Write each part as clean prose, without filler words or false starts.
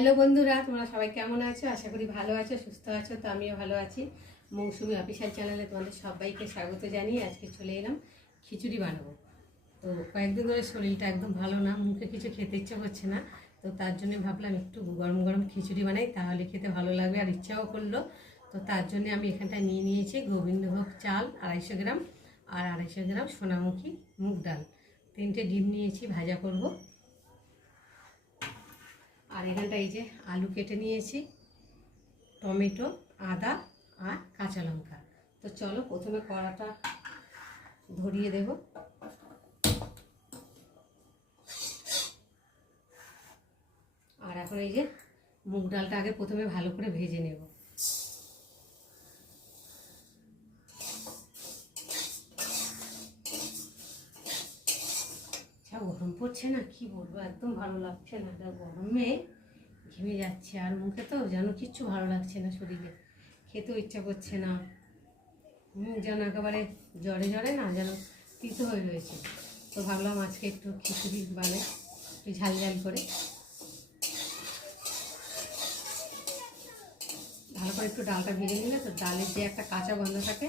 Hello বন্ধুরা, তোমরা সবাই কেমন আছো? আশা করি ভালো আছো, সুস্থ আছো। তো আমিও ভালো আছি। মৌসুমি অফিসিয়াল চ্যানেলে তোমাদের সবাইকে স্বাগত জানিয়ে আজকে চলে এলাম খিচুড়ি বানাবো। তো কয়েকদিন ধরে শরীরটা একদম ভালো না, মুখে কিছু খেতে ইচ্ছে করছে না। তো তার জন্য ভাবলাম একটু গরম গরম খিচুড়ি বানাই, তাহলে খেতে ভালো লাগবে আর ইচ্ছাও করলো। তো তার জন্য আমি এখানটায় নিয়ে নিয়েছি গোবিন্দভোগ চাল 250 গ্রাম আর 250 গ্রাম সোনামুখী মুগ ডাল। 3টে ডিম নিয়েছি, ভাজা করব। আর এখানটা এই যে আলু কেটে নিয়েছি, টমেটো, আদা আর কাঁচা লঙ্কা। তো চলো প্রথমে কড়াটা ধরিয়ে দেব। আর এখন এই যে মুগ ডালটা আগে প্রথমে ভালো করে ভেজে নেব। গরম পড়ছে না, কি বলবো, একদম ভালো লাগছে না। গরমে ঘেমে যাচ্ছে আর মুখে তো যেন কিচ্ছু ভালো লাগছে না, শরীরে খেতেও ইচ্ছা করছে না। যেন একেবারে জ্বরে জ্বরে না, যেন তিতো হয়ে রয়েছে। তো ভাবলাম আজকে একটু খিচুড়ি বানাই, একটু ঝাল ঝাল করে। ভালো করে একটু ডালটা ভেজে নিলে তো ডালের যে একটা কাঁচা গন্ধ থাকে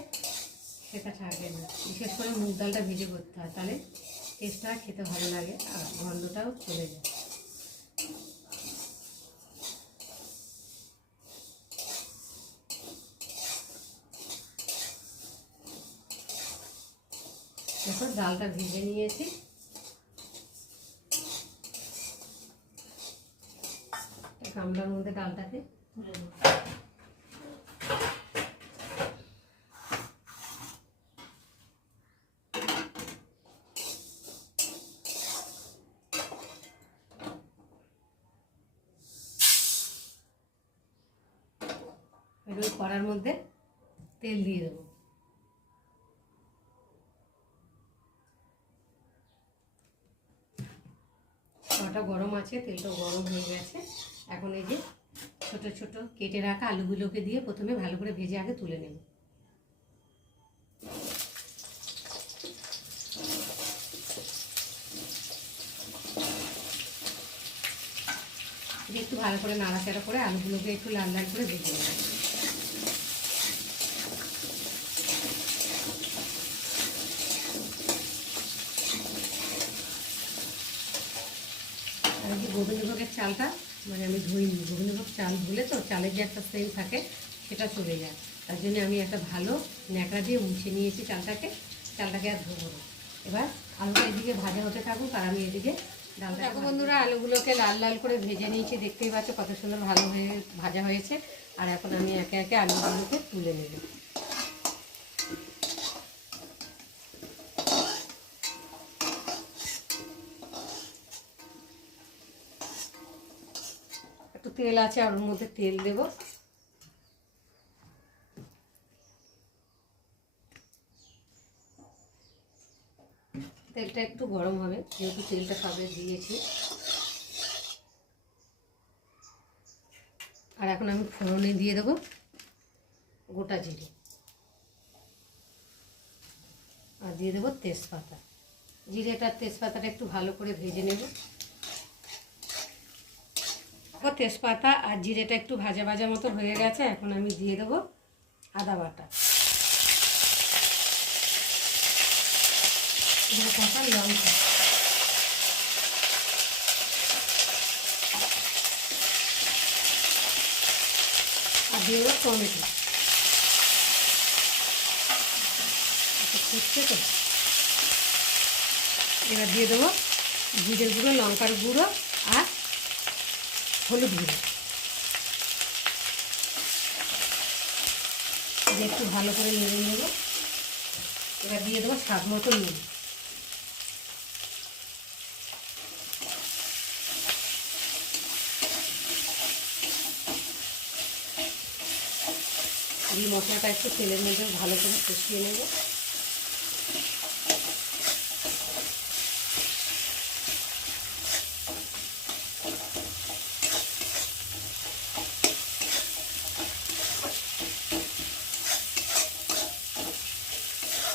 সেটা থাকবে না। বিশেষ করে মুগ ডালটা ভেজে করতে হয়, তাহলে টেস্টটা খেতে ভালো লাগে আর গন্ধটাও চলে যায়। দেখো ডালটা ভেজে নিয়েছি। গামলার মধ্যে ডালটাকে তুলে নেব। এবার কড়ার মধ্যে তেল দিয়ে দেবো। কড়াটা গরম আছে, তেলটা গরম হয়ে গেছে। এখন এই যে ছোট ছোট কেটে রাখা আলুগুলোকে দিয়ে প্রথমে ভালো করে ভেজে আগে তুলে নেব। একটু ভালো করে নাড়াচাড়া করে আলুগুলোকে একটু লাল লাল করে ভেজে নেব। আর যে গোবিন্দভোগের চালটা মানে আমি ধুইনি, গোবিন্দভোগ চাল ধুলে তো চালের যে একটা সেন্ট থাকে সেটা চলে যায়। তার জন্য আমি একটা ভালো ন্যাকড়া দিয়ে মুছে নিয়েছি চালটাকে আর ধোবো না। এবার আলুটা এদিকে ভাজা হতে থাকুক আর আমি এদিকে ডালটা। দেখো বন্ধুরা, আলুগুলোকে লাল লাল করে ভেজে নিয়েছি, দেখতেই পাচ্ছ কত সুন্দর ভালো হয়ে ভাজা হয়েছে। আর এখন আমি একে একে আলুগুলোকে তুলে নেব। একটু তেল আছে আর ওর মধ্যে তেল দেব। তেলটা একটু গরম হবে, যেহেতু তেলটা সবে দিয়েছি। আর এখন আমি ফোড়নে দিয়ে দেবো গোটা জিরে আর দিয়ে দেবো তেজপাতা। জিরেটা তেজপাতাটা একটু ভালো করে ভেজে নেব। তেজপাতা আর জিরেটা একটু ভাজা ভাজা মতো হয়ে গেছে। এখন আমি দিয়ে দেবো আদা বাটা, কাঁচা লঙ্কা, আর দিয়ে দেবো টমেটো। ফুটছে তো, এবার দিয়ে দেবো জিরের গুঁড়ো, লঙ্কার গুঁড়ো আর হলুদ গুঁড়ো। একটু ভালো করে নেড়ে নেব। এবার দিয়ে দেবো স্বাদ মতো নুন। এই মশলাটা একটু তেলের মধ্যে ভালো করে কষিয়ে নেব।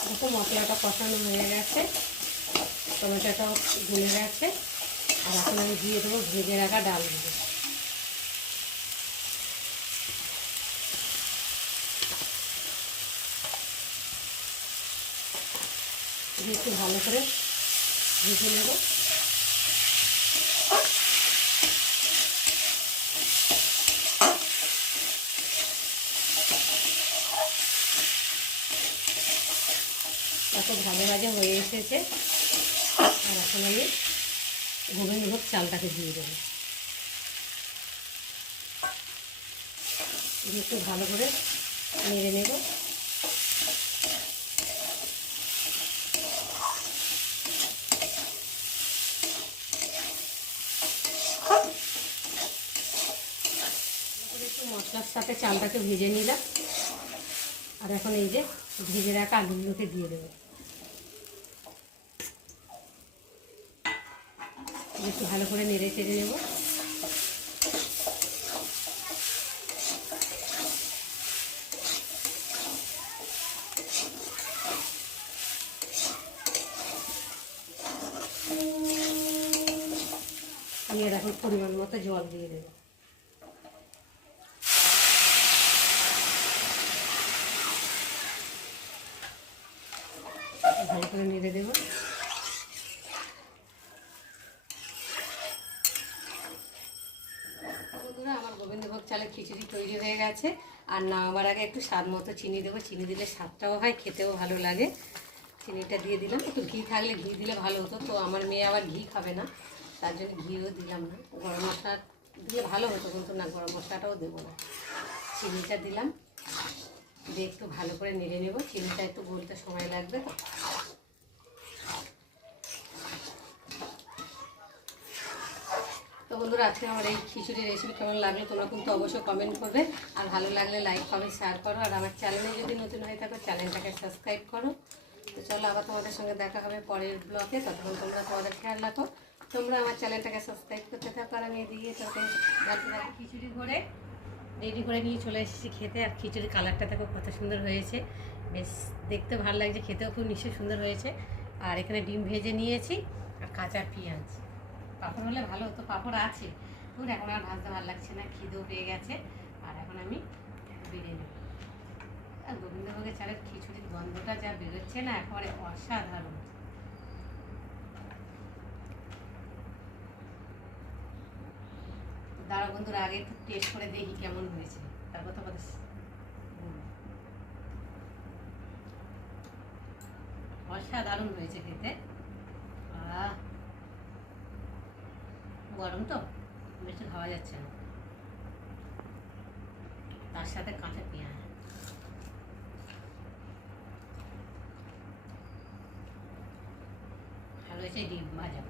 দেখো মশলাটা কষানো হয়ে গেছে, টমেটোটাও গলে গেছে। আর এখন আমি দিয়ে দেবো ভেজে রাখা ডালগুলো। একটু ভালো করে ভেজে নেব। এত ভালো ভাজা হয়ে এসেছে। আর এখন আমি গোবিন্দভোগ চালটাকে দিয়ে দেবো। একটু ভালো করে নেড়ে নেব। একটু মশলার সাথে চালটাকে ভেজে নিলাম। আর এখন এই যে ভেজে রাখা আলুগুলোকে দিয়ে দেবো। একটু ভালো করে নেড়ে চেড়ে নেব। আমি আর এখন পরিমাণ মতো জল দিয়ে দেবো। ভালো করে নেড়ে দেবো। বন্ধুরা, আমার গোবিন্দভোগ চালের খিচুড়ি তৈরি হয়ে গেছে। আর নামাবার আগে একটু স্বাদ মতো চিনি দেবো। চিনি দিলে স্বাদটাও হয়, খেতেও ভালো লাগে। চিনিটা দিয়ে দিলাম। একটু ঘি থাকলে ঘি দিলে ভালো হতো, তো আমার মেয়ে আবার ঘি খাবে না, তার জন্য ঘিও দিলাম না। গরম মশলা দিলে ভালো হতো, কিন্তু না, গরম মশলাটাও দেবো না। চিনিটা দিলাম, দিয়ে একটু ভালো করে নেড়ে নেব। চিনিটা একটু গলতে সময় লাগবে তো। তো বন্ধুরা, আজকে আমার এই খিচুড়ির রেসিপি কেমন লাগলো তোমরা কিন্তু অবশ্যই কমেন্ট করবে। আর ভালো লাগলে লাইক কমেন্ট শেয়ার করো। আর আমার চ্যানেলে যদি নতুন হয়ে থাকো চ্যানেলটাকে সাবস্ক্রাইব করো। তো চলো, আবার তোমাদের সঙ্গে দেখা হবে পরের ব্লগে। ততক্ষণ তোমরা তোমাদের খেয়াল রাখো। তোমরা আমার চ্যানেলটাকে সাবস্ক্রাইব করতে থাকো। আর আমি এদিকে তোকে খিচুড়ি করে রেডি করে নিয়ে চলে এসেছি খেতে। আর খিচুড়ির কালারটা দেখো কত সুন্দর হয়েছে, বেশ দেখতে ভালো লাগছে, খেতেও খুব নিশ্চয়ই সুন্দর হয়েছে। আর এখানে ডিম ভেজে নিয়েছি আর কাঁচা পেঁয়াজ। পাঁপড় হলে ভালো হতো, পাঁপড় আছে, ওর এখন আর ভাজতে ভালো লাগছে না, খিদেও পেয়ে গেছে। আর এখন আমি বেরিয়ে নেব। আর গোবিন্দভোগের চালের খিচুড়ির গন্ধটা যা বেরোচ্ছে না, একেবারে অসাধারণ। দাঁড়া বন্ধুরা, আগে একটু টেস্ট করে দেখি কেমন হয়েছে, তারপর তোমাদের অসাধারণ হয়েছে খেতে। গরম তো বেশি খাওয়া যাচ্ছে না, তার সাথে কাঁচা পেঁয়াজ। ভালো হয়েছে ডিম ভাজা।